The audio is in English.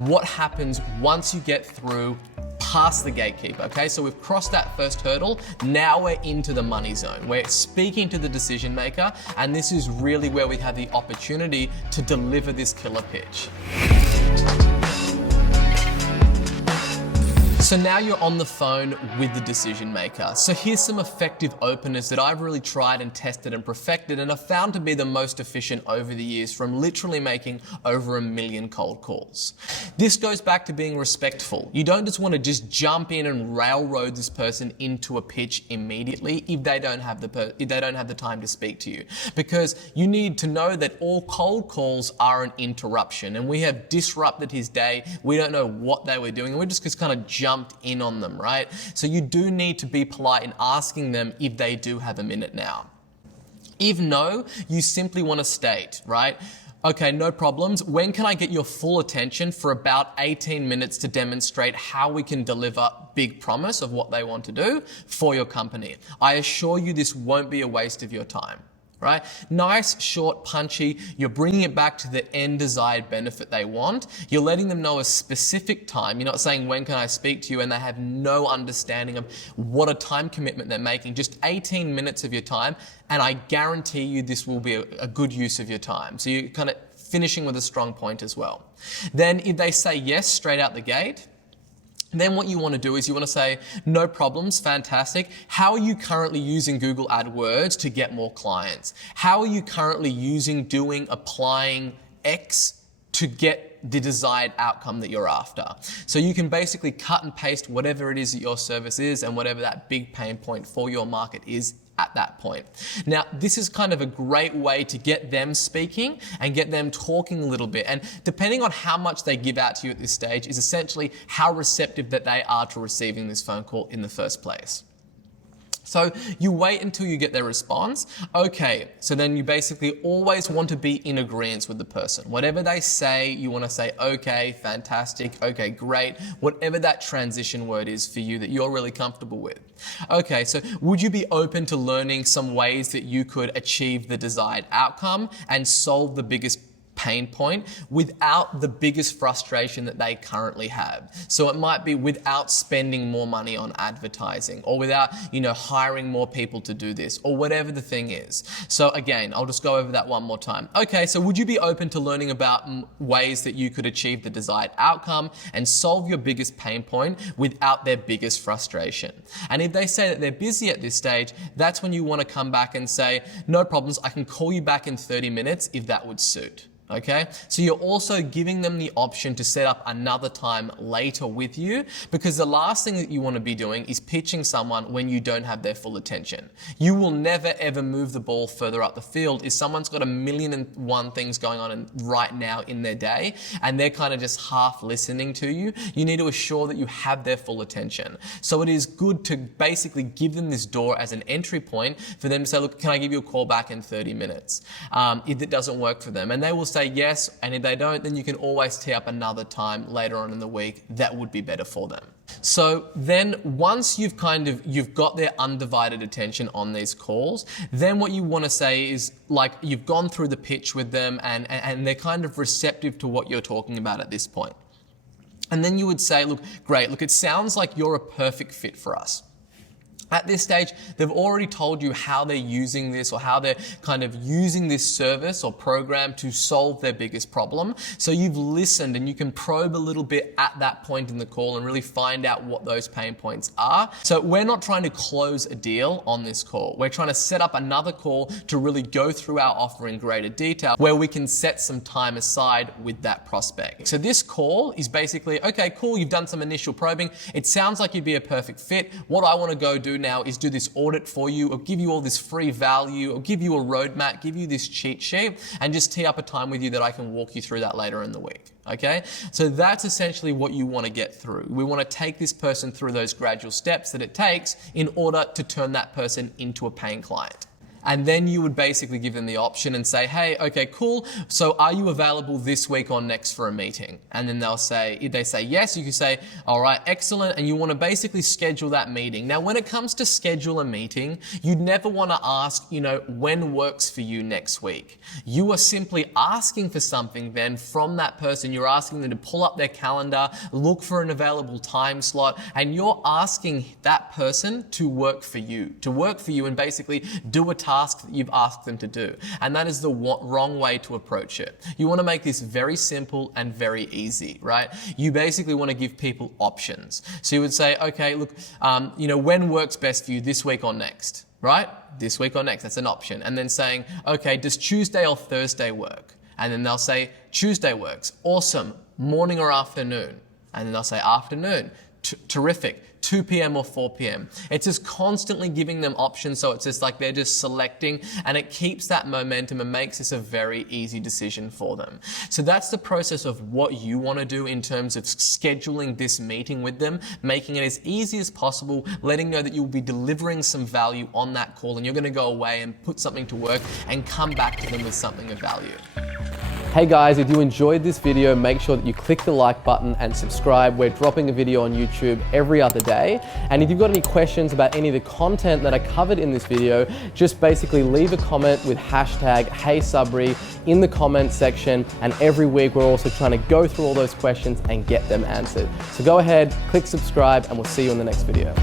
what happens once you get through past the gatekeeper, okay? So we've crossed that first hurdle, now we're into the money zone. We're speaking to the decision maker, and this is really where we have the opportunity to deliver this killer pitch. So now you're on the phone with the decision maker. So here's some effective openers that I've really tried and tested and perfected and have found to be the most efficient over the years from literally making over 1 million cold calls. This goes back to being respectful. You don't just want to just jump in and railroad this person into a pitch immediately if they don't have the time to speak to you, because you need to know that all cold calls are an interruption, and we have disrupted his day. We don't know what they were doing, and we're just kind of jumped in on them, right? So you do need to be polite in asking them if they do have a minute now. If no, you simply want to state, right? Okay, no problems. When can I get your full attention for about 18 minutes to demonstrate how we can deliver big promise of what they want to do for your company? I assure you this won't be a waste of your time. Right? Nice, short, punchy. You're bringing it back to the end desired benefit they want. You're letting them know a specific time. You're not saying, when can I speak to you? And they have no understanding of what a time commitment they're making. Just 18 minutes of your time. And I guarantee you this will be a good use of your time. So you're kind of finishing with a strong point as well. Then if they say yes straight out the gate, then what you want to do is you want to say, no problems, fantastic. How are you currently using Google AdWords to get more clients? How are you currently applying X to get the desired outcome that you're after? So you can basically cut and paste whatever it is that your service is and whatever that big pain point for your market is at that point. Now, this is kind of a great way to get them speaking and get them talking a little bit. And depending on how much they give out to you at this stage is essentially how receptive that they are to receiving this phone call in the first place. So you wait until you get their response. Okay, so then you basically always want to be in agreement with the person. Whatever they say, you want to say, okay, fantastic, okay, great, whatever that transition word is for you that you're really comfortable with. Okay, so would you be open to learning some ways that you could achieve the desired outcome and solve the biggest pain point without the biggest frustration that they currently have? So it might be without spending more money on advertising, or without, hiring more people to do this, or whatever the thing is. So again, I'll just go over that one more time. Okay, so would you be open to learning about ways that you could achieve the desired outcome and solve your biggest pain point without their biggest frustration? And if they say that they're busy at this stage, that's when you want to come back and say, no problems, I can call you back in 30 minutes if that would suit. Okay, so you're also giving them the option to set up another time later with you, because the last thing that you want to be doing is pitching someone when you don't have their full attention. You will never ever move the ball further up the field if someone's got 1,000,001 things going on right now in their day and they're kind of just half listening to you. You need to assure that you have their full attention. So it is good to basically give them this door as an entry point for them to say, look, can I give you a call back in 30 minutes? If it doesn't work for them. And they will say yes, and if they don't, then you can always tee up another time later on in the week that would be better for them. So then once you've got their undivided attention on these calls, then what you want to say is, like, you've gone through the pitch with them and they're kind of receptive to what you're talking about at this point. And then you would say, look, great, look, it sounds like you're a perfect fit for us. At this stage, they've already told you how they're using this, or how they're kind of using this service or program to solve their biggest problem. So you've listened and you can probe a little bit at that point in the call and really find out what those pain points are. So we're not trying to close a deal on this call. We're trying to set up another call to really go through our offer in greater detail, where we can set some time aside with that prospect. So this call is basically, okay, cool, you've done some initial probing. It sounds like you'd be a perfect fit. What I want to go do now is do this audit for you, or give you all this free value, or give you a roadmap, give you this cheat sheet, and just tee up a time with you that I can walk you through that later in the week. Okay? So that's essentially what you want to get through. We want to take this person through those gradual steps that it takes in order to turn that person into a paying client. And then you would basically give them the option and say, hey, okay, cool. So are you available this week or next for a meeting? And then if they say yes, you can say, all right, excellent. And you want to basically schedule that meeting. Now, when it comes to schedule a meeting, you'd never want to ask, when works for you next week. You are simply asking for something then from that person. You're asking them to pull up their calendar, look for an available time slot, and you're asking that person to work for you and basically do a task that you've asked them to do. And that is the wrong way to approach it. You want to make this very simple and very easy, right? You basically want to give people options. So you would say, okay, look, when works best for you, this week or next, right? This week or next, that's an option. And then saying, okay, does Tuesday or Thursday work? And then they'll say, Tuesday works. Awesome. Morning or afternoon? And then they'll say, afternoon. Terrific. 2 p.m. or 4 p.m. It's just constantly giving them options, so it's just like they're just selecting, and it keeps that momentum and makes this a very easy decision for them. So that's the process of what you want to do in terms of scheduling this meeting with them, making it as easy as possible, letting know that you'll be delivering some value on that call, and you're going to go away and put something to work and come back to them with something of value. Hey guys, if you enjoyed this video, make sure that you click the like button and subscribe. We're dropping a video on YouTube every other day. And if you've got any questions about any of the content that I covered in this video, just basically leave a comment with hashtag #HeySabri in the comment section. And every week we're also trying to go through all those questions and get them answered. So go ahead, click subscribe, and we'll see you in the next video.